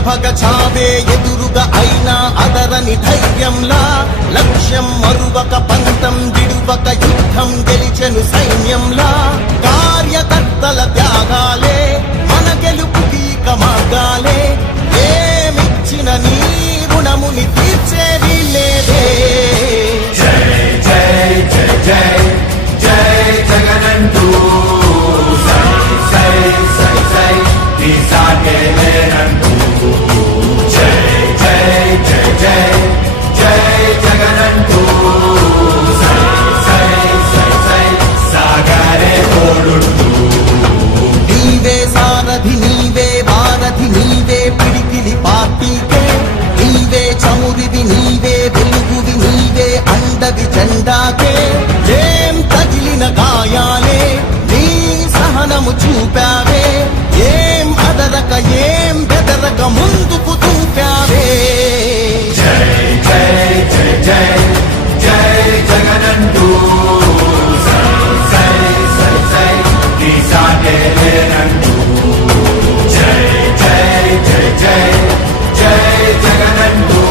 భగ చావే ఎదురుగా అయినా అదరని ధైర్యంలా లక్ష్యం మరువక పంతం విడువక యుద్ధం గెలిచెను సైన్యంలా కార్యకర్తల త్యాగాలే మన గెలుపుకి మార్గాలే ఏమిచ్చిన నీ రుణముని తీర్చేది లేదే జై జై జై జై జై జగనంటూ సై సై సై సై తీసాగేలేనంటూ జై జై జై జై జై జగనంటూ సై సై సై సై సాగరే తోడుంటూ నీవే సారథి నీవే వారధి నీవే పిడికిలి పార్టీకే నీవే చమురివి నీవే వెలుగువి నీవే అండవి జెండాకే ఏం తగిలిన గాయాలే నీ సహనము చూపావే ఏం అదరక ఏం బెదరక ముందుకు దూపావే జై జై జై జై జై జగనంటూ సై సై సై సై తీసాగేలేనంటూ జై జై జై జై జై జగనంటూ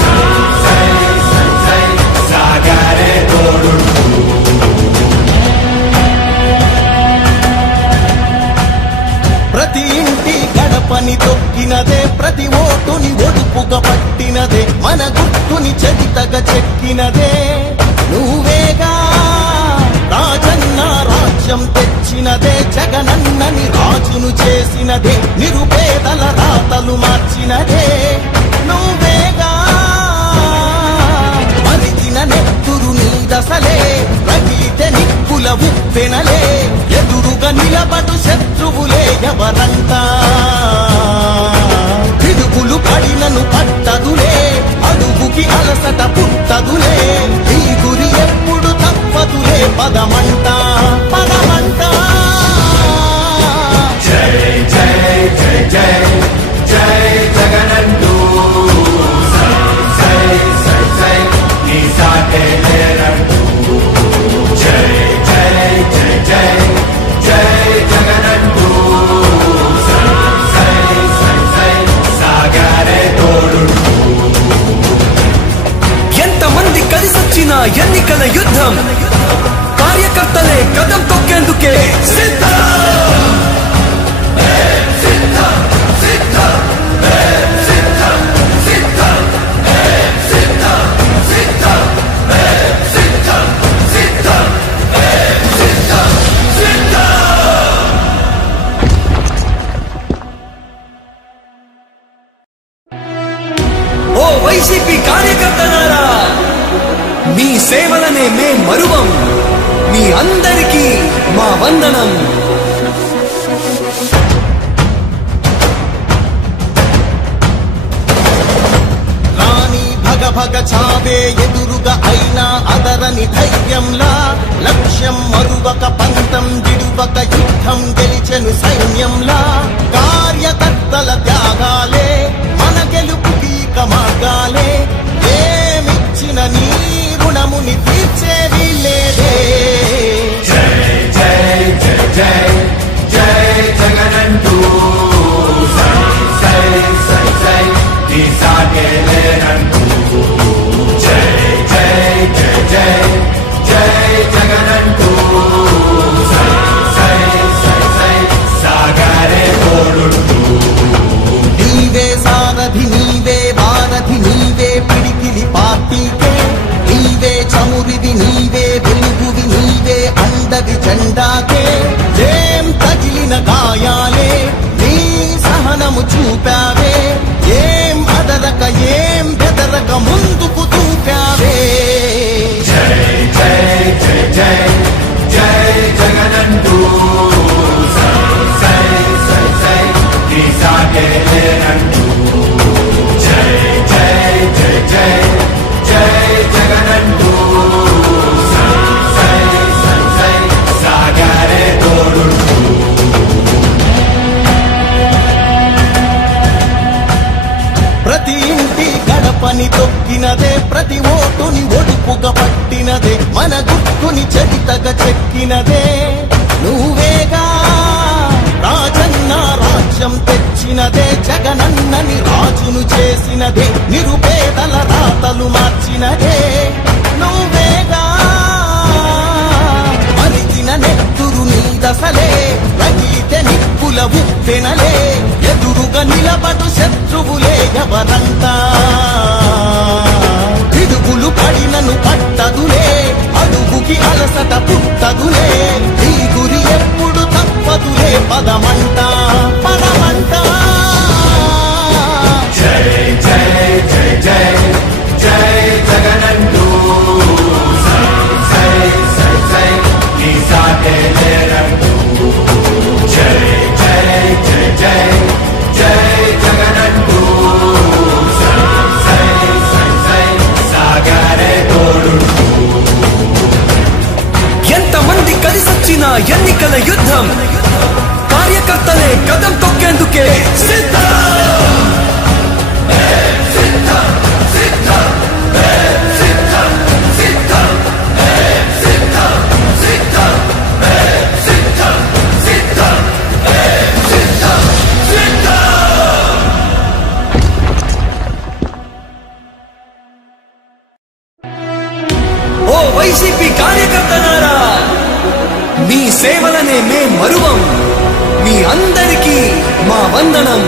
సై సై సై సై సాగరే తోడుంటూ ప్రతి ఇంటి గడపని తొక్కినదే ప్రతి ఓటుని ఒడుపుగా పట్టినదే మన గుర్తుని చరితగా చెక్కినదే నువ్వేగా రాజన్న రాజ్యం తెచ్చినదే జగనన్నని రాజును చేసినదే నిరుపేదల రాతలు మార్చినదే నువ్వేగా మరిగిన నెత్తురు నీ దశలే రగిలితే నిప్పుల ఉప్పెనలే ఎదురుగా నిలబడు శత్రువులే ఎవరంతా పిడుగులు పడినను పట్టదులే అడుగుకి అలసట పుట్టదులే ఈ గురి ఎప్పుడు తప్పదులే పదమంట పదమంట జై జై జై జై జై జగనంటూ సై సై సై సై తీసాగేలేనంటూ జై జై జై జై జై జగనంటూ సై సై సై సై సాగరే తోడుంటూ ఎంతమంది కలిసొచ్చిన ఎన్నికల యుద్ధం కార్యకర్తలే కదం తొక్కేందుకే ఓ వైసీపీ కార్యకర్తలారా మీ సేవలనే మేం మరువం మీ అందరికీ మా వందనం రాణి భగ చావే ఎదురుగా అయినా అదరని ధైర్యంలా లక్ష్యం మరువక పంతం విడువక యుద్ధం గెలిచెను సైన్యంలా కార్యకర్తల త్యాగాలే మన గెలుపుకి మార్గాలే ఏమిచ్చిన నీ రుణముని తీర్చేది లేదే జై జై జై జై జై జగనంటూ సై సై సై సై తీసాగేలేనంటూ జై జై జై జై జై జగనంటూ సై సై సై సై సాగరే తోడుంటూ నీవే సారథి నీవే వారధి నీవే పిడికిలి పార్టీకే నీవే చమురివి నీవే వెలుగువి నీవే అండవి జెండాకే ఏం తగిలిన గాయాలే నీ సహనము చూపావే ఏం అదరక ఏం బెదరక ముందుకు దూపావే జై జై జై జై జై జగనంటూ సై సై సై సై తీసాగేలేనంటూ జై జై జై జై జై జగనంటూ సై సై సై సై సాగరే తోడుంటూ ప్రతి ఇంటి గడపని తొక్కినదే ప్రతి ఓటుని ఒడుపుగా పట్టినదే మన గుర్తుని చరితగా చెక్కినదే నువ్వేగా రాజన్న జగనన్న రాజ్యం తెచ్చినదే, జగనన్నని రాజును చేసినదే, నిరుపేదల రాతలు మార్చినదే నువ్వేగా. మరిగిన నెత్తురు నీ దశలే, రగిలితే నిప్పుల ఉప్పెనలే, ఎదురుగా నిలబడు శత్రువులే ఎవరంతా. పిడుగులు పడినను పట్టదులే, అడుగుకి అలసట పుట్టదులే, ఈ గురి ఎప్పుడు తప్పదులే, పదమంట పదమంట. జై జై జై జై జై జగనంటూ సై సై సై సై నీ సాటే లేరంటూ. జై జై జై జై జై జగనంటూ సై సై సై సై సాగరే తోడుంటూ. ఎంతమంది కలిసొచ్చిన ఎన్నికల యుద్ధం, కార్యకర్తలే కదం తొక్కేందుకే సిద్ధం. ఓ వైసీపీ కార్యకర్తలారా, మీ సేవలనే మే మరువం, మీ అందరికీ మా వందనం.